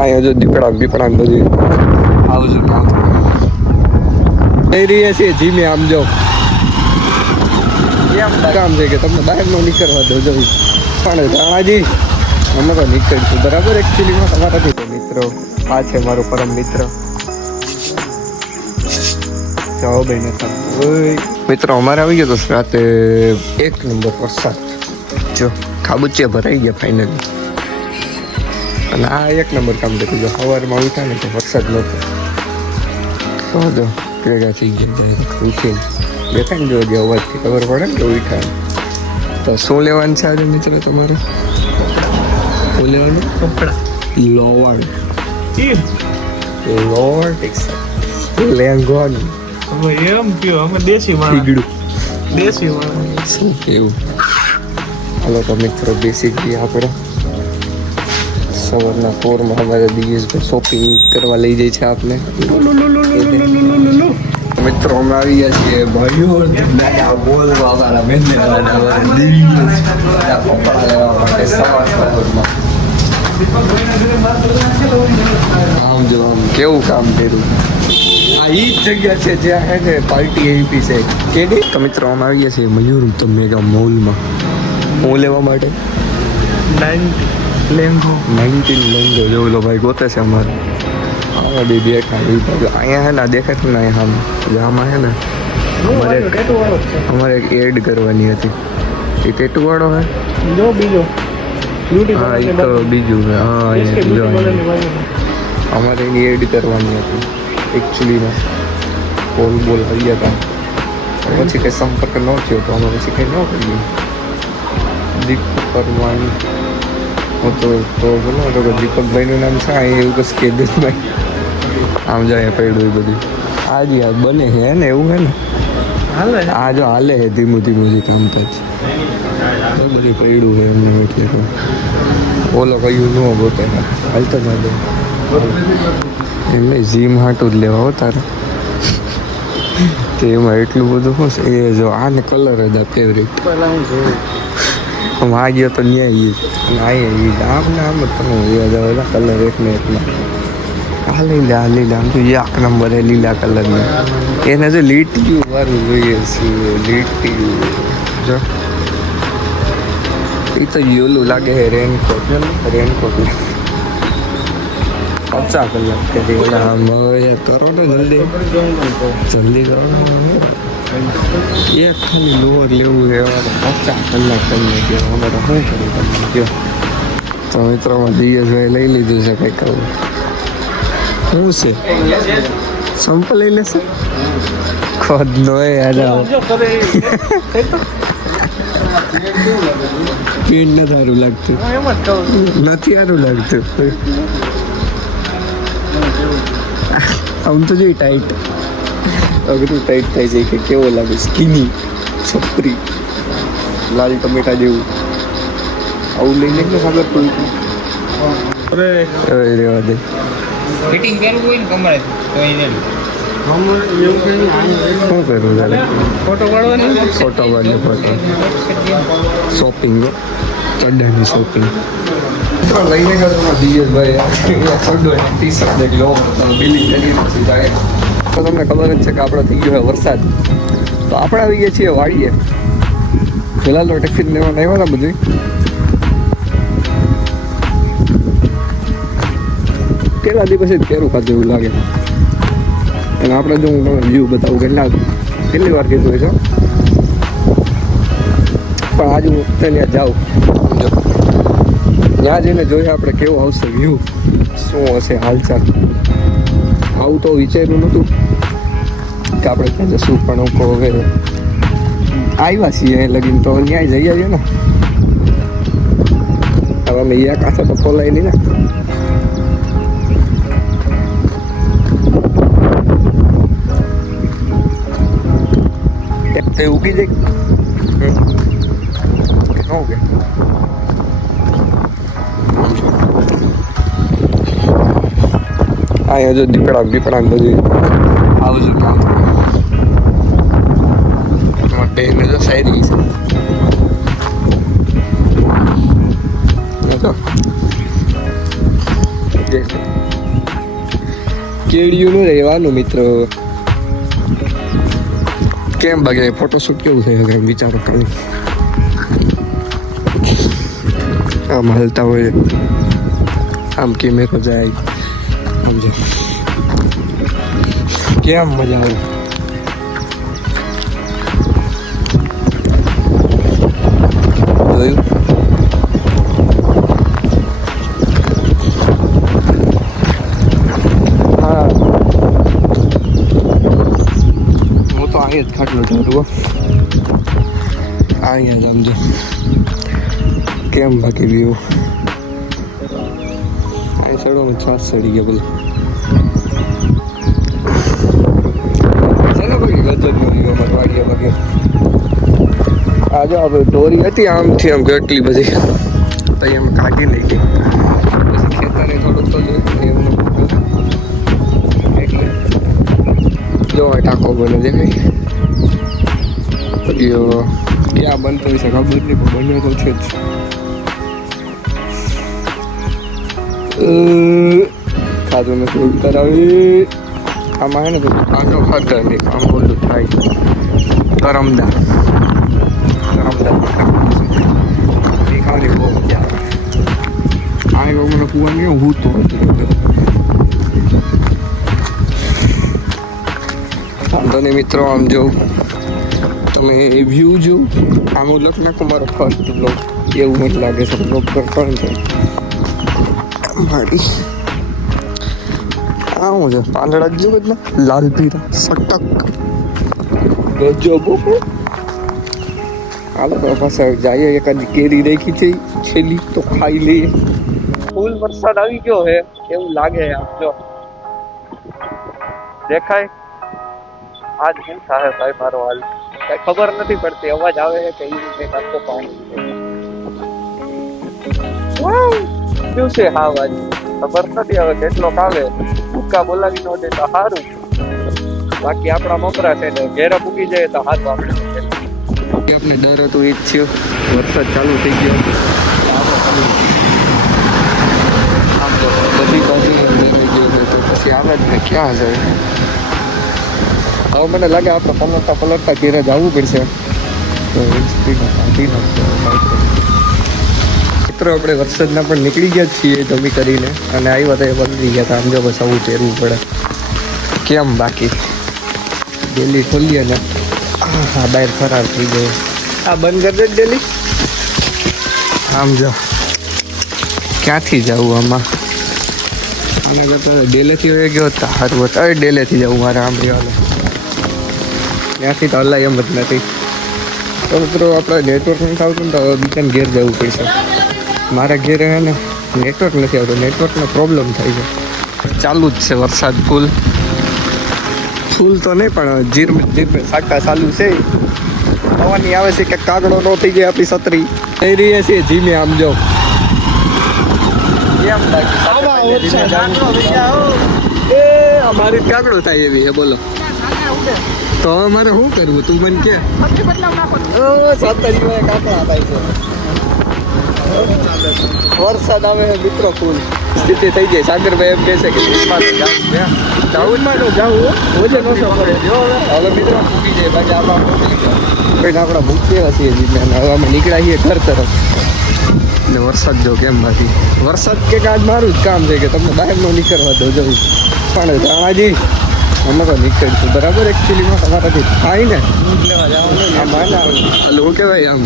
અહીંયા જો દીપડા બધું આવજો જઈ રહ્યા છીએ જીમે. આમ જો કેમ કામ છે કે તમને બહાર નો નીકળવા દો જોઈ પણ રાણાજી અમે તો નીકળીશું બરાબર. એકચ્યુઅલીમાં તમારાથી મિત્રો આ છે મારો પરમ મિત્ર. જાઓ ભાઈ મિત્રો અમારે આવી ગયો તો રાતે 1 નંબર વરસાદ. જો ખાબુચિયા ભરાઈ ગયા ફાઇનલી. અને આ 1 નંબર કામ કર્યું જો સવારમાં ઉઠા ને તો વરસાદ નહોતો. તો જો ભેગા થઈ ગયા ઉઠીને દેખાય ને જો જે અવાજથી ખબર પડે ને તો ઉઠા. તો શું લેવાનું છે આજે મિત્રો તમારે? શું લેવાનું? કપડા લોવર લેંગોન એમ કયો અમે દેશી માણસ. શું કેવું? હાલો તો મિત્રો બેસી ગયા આપણે. સવારના પોરમાં અમારા દિયેશભાઈ શોપિંગ કરવા લઈ જાય છે આપને. મિત્રો અમે આવી ગયા છીએ ભાઈઓ બોલવા અમારા બેનને કપડા લેવા માટે સવારમાં. આમ જો આમ કેવું કામ કર્યું. આ ઈ જ જગ્યા છે જ્યાં હે ને પાર્ટી એપી છે કેડી. તો મિત્રો અમે આવી ગયા છીએ મયુર તો મેગા મોલમાં. હું લેવા માટે 19 લેંગો જો ઓલો ભાઈ ગોતે છે અમારે. હા બે બેઠા અહીંયા હે ને દેખાતું ને અહીંયા આમાં હે ને અમારે એક એડ કરવાની હતી. એ ટેટુ વાળો હે બીજો હા એ તો બીજું હે. હા જો અમારે એની એડ કરવાની હતી એકચ્યુઅલીમાં. બોલ આવી ગયા હતા પછી કંઈ સંપર્ક ન થયો તો અમે પછી કંઈ ન કરીએ. દીપક પરમાણી તો બોલો તો દીપકભાઈનું નામ છે અહીં એવું કશું કેદેશભાઈ. આમ જાય પડ્યું એ બધું આજ યાર બને છે ને એવું હે ને આ જો હાલે છે ધીમું કામકાજ બધું પડ્યું છે એમને એટલે ઓલો કયું ન ગોતે હાલતો ના દે એમને જીમ હાટું જ લેવા હો તારે. તો એમાં એટલું બધું શું છે એ જો આને કલર જ આ ફેવરેટ. આ ગયો તો ન્યાય આમ ને આમ જ તમે કલર એકને એકમાં આ લીલા આમ તો 1 નંબર હે લીલા કલરની. એને જો લીટીયું વાળું જોઈએ છે લીટીયું જો એ તો યોલું લાગે છે રેનકોટ 50 કલાક કરી આમ હવે કરો ને જલ્દી કરો ને. એક ખાલી લોઅર લેવું છે 50 કલાક કરી નાખ્યો. અમે તો શું કરું તમને કહો. તો મિત્રોમાં દિયેશભાઈ લઈ લીધું છે કંઈક આવું શું છે સંપલ લઈ લેશે ખોદ નો પેન્ટ નથી સારું લાગતું આમ તો જોઈ ટાઈટ અઘરું ટાઈટ થાય છે કે કેવો લાગે સ્કીની છપરી લાલ ટમેટા જેવું. આવું લઈ લે ને ખબર પડી રેવા દે. ફિટિંગ કરવું હોય ને કમરે કોઈ નહીં. શું કરવું તારે? ફોટો પાડવાનો ફોટો શોપિંગ ચડ્ડાની શોપિંગ લઈને ગયો દિયેશભાઈ ટી શર્ટ એક લો બિલિંગ કરી પછી જાય. તો તમને ખબર જ છે કે આપણે થઈ ગયો છે વરસાદ. તો આપણે આવી ગયા છીએ વાડીએ. ફિલહાલ તો ટિફિન લેવાના આવ્યા હતા બધું. કેટલા દિવસ જ કેરું ખાતું એવું લાગે. અને આપણે જો હું તમને વ્યૂ બતાવું કેટલી વાર કીધું હોય છે પણ આજે હું ત્યાં જાઉં ત્યાં જઈને જોઈએ આપણે કેવો આવશે વ્યૂ શું હશે હાલચાલ. આવું તો વિચાર્યું નહોતું કે આપણે ત્યાં જશું પણ હું કહું હવે આવ્યા છીએ લગીને તો ત્યાં જઈ આવીએ ને. હવે અમે યા કાંઠે તો ફોલાય નહીં ને. તે ઉગી જાય કે ન ઉગે. અહીંયા જો દીપડા બધું આવજો બેને જો શાયરી છે કેડિયું નું રહેવાનું મિત્રો. કેમ બાકી ફોટોશૂટ કેવું થયું વિચારો ખાલી. આમ હાલતા હોય આમ કેમેરો જાય સમજે કેમ મજા આવે. જોયું હા હું તો અહીંયા જ ખાટલો ચાલુ અહીંયા સમજો કેમ બાકી વ્યૂ અહીં સડો છાસ સડી ગયા બોલો. ચાલો બાકી ગજબ વ્યૂ અમારે વાડિયા બાકી. આજે આપણે દોરી હતી આમથી આમ કેટલી બધી તો એમ કાઢી લઈ ગઈ. પછી ખેતરે થોડુંક તો એમનું એટલે જો ટાંકો બને છે કઈ ક્યાં બનતો હોય છે ખબર નહીં પણ બન્યો તો છે જ. ખાધું નથી ઉત્તર આવી આમાં હે ને તો આંખો ખાતા નહીં આમ બોલું થાય કરમદાર દેખાવાની બહુ મજા આવે. આ મને કુવા નહીં હું તો વાંધો નહીં મિત્રો. આમ જોઉં તમે એ વ્યૂ જો આમ બ્લોગ નાખો મારો ફર્સ્ટ બ્લોગ એવું મને લાગે છે બ્લોગ કરતો ને તો મારી આવું છે પાંદડા જ જો કેટલા લાલ પીરા સટક ગજો બહુ. હાલો તો પાસે જઈએ એકાદ કેરી રાખી છે છેલ્લી તો ખાઈ લઈએ. ફૂલ વરસાદ આવી ગયો હે એવું લાગે આમ જો દેખાય. આજ શું થાય ભાઈ મારો હાલ કઈ ખબર નથી પડતી. અવાજ આવે છે કે એ રીતે કાચો પાણી શું છે હા અવાજ ખબર નથી હવે કેટલો કાલે ભૂકા બોલાવી ન દે તો સારું. બાકી આપણા મમરા છે ને ઘેરા પૂકી જાય તો હાથ આપણે ડર હતો એ જ થયો. વરસાદ ચાલુ થઈ ગયો બધી બાજુ તો પછી આવે જ ને ક્યાં જાય. હવે મને લાગે આપણે પલટતા ઘેરે જવું પડશે. તો મિત્રો આપણે વરસાદના પણ નીકળી ગયા છીએ જમી કરીને અને આવ્યા તો એ બદલી ગયા હતા. આમ જો બસ આવું પહેરવું પડે કેમ બાકી ડેલી ખોલીએ ને હા બહાર ખરાબ થઈ ગયો. આ બંધ કરી દે ડેલી. આમ જો ક્યાંથી જવું આમાં આના કરતા ડેલેથી હોય ગયો સારું હતું. હવે ડેલેથી જવું મારે આમ રહેવાનું ત્યાંથી તો હલાય એમ જ નથી. તો મિત્રો આપણે નેટવર્ક નથી આવતું ને તો બીજાને ઘેર જવું પડશે. મારા ઘેરે હે ને નેટવર્ક નથી આવતું. નેટવર્કનો પ્રોબ્લેમ થાય છે. ચાલુ જ છે વરસાદ ફૂલ તો નહીં પણ જીર સાકા ચાલુ છે. હવાની આવે છે કે કાગડો નો થઈ જાય આપણી છત્રી થઈ રહી છે ધીમે. આમ જો કેમ એ અમારી કાગડો થાય એવી છે બોલો. તો હવે મારે શું કરવું તું મને કે છત્રી કાકડા થાય છે. વરસાદ આવે મિત્રો ફૂલ સ્થિતિ થઈ જાય. સાગરભાઈ એમ કહે છે કે જાઉનમાં જાવું ઓછે નશો કરે હવે મિત્રો મૂકી જાય. બાકી આપણા મૂકીએ છીએ હવે અમે નીકળ્યા છીએ ઘર તરફ ને વરસાદ જો કેમ બાકી વરસાદ કે આજ મારું જ કામ છે કે તમને બહાર નો નીકળવા દો જવું પણ રાણાજી અમે તો નીકળીશું બરાબર. એકચ્યુઅલીમાં તમારાથી થાય ને એટલે હું કહેવાય આમ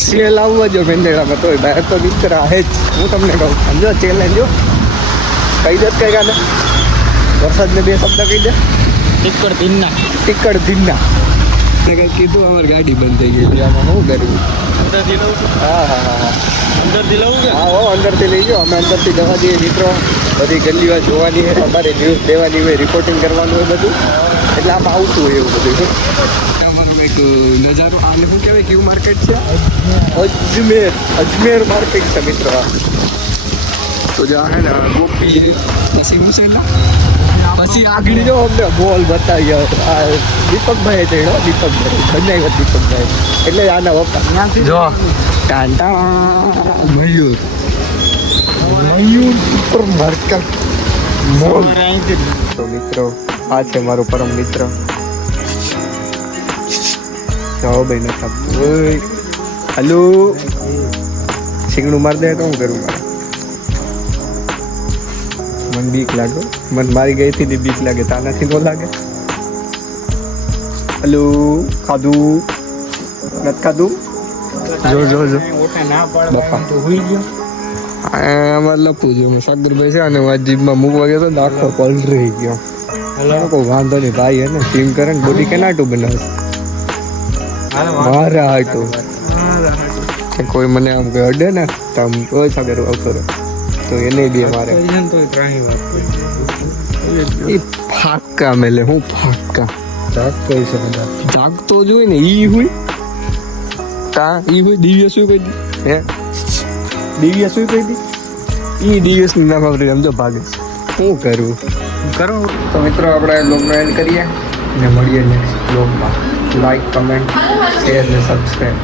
સેલ આવવા જો મેંદેડામાં તોય બહાર તો નીકળા હે જ. હું તમને કહું સમજો ચેલેન્જ જો કહી દે કઈ ગાને વરસાદને બે શબ્દ કહી દે. ટીકડ ધીરના કંઈ કીધું અમારી ગાડી બંધ થઈ ગઈ આમાં શું કરવું. અંદરથી લઈ જાઓ. અમે અંદરથી જવા દઈએ મિત્રો. બધી ગલીઓ જોવાની હોય અમારે ન્યૂઝ દેવાની હોય રિપોર્ટિંગ કરવાનું હોય બધું એટલે આમાં આવતું હોય એવું બધું. અમારું કંઈક નજારો આને શું કહેવાય કેવું માર્કેટ છે અજમેર માર્કેટ છે મિત્રો. તો જ્યાં હે ને ગોપી પછી હું છે ને પછી આગળ જો અમને બોલ બતાવી ગયો દીપકભાઈ ચડ્યો. દીપકભાઈ બનાવ્યો દીપકભાઈ એટલે આના વપરા જો ટાંટા મયુર મયુર સુપર માર્કેટ મોલ. તો મિત્રો આ છે મારો પરમ મિત્ર. જાઓ ભાઈ ન થાકતું. ઓય હલો સિંગડું માર દે તો હું કરું મારે. મને બીક લાગે. મને મારી ગઈ થી બીક લાગે. તાનાથી ન લાગે. હલો ખાધું નથી ખાધું? જો બાપા અમારે લપું છું. સાગરભાઈ છે અને જીભમાં મૂકવા ગયો તો ને આખો પલટી ગયો. કોઈ વાંધો નહીં ભાઈ. હે ને ટીમ કરે ને બોડી કેનાટું બનાવે મારા હાટું. કોઈ મને આમ કોઈ અડે ને તો આમ કોઈ સાગર આવતો રહે તો એને બી મારે એ ફાકા મેલે. હું ફાકા જાગતો જ હોય ને ઈ હોય કા ઈ હોય દિવ્ય શું કહી દી? હે દિવ્ય શું કહી દી? ઈ દિવસ ની નામ આપણે સમજો ભાગે. શું કરું કરો. તો મિત્રો આપણે બ્લોગનો એન્ડ કરીએ ને મળીએ નેક્સ્ટ બ્લોગમાં. લાઈક કમેન્ટ શેર ને સબસ્ક્રાઈબ.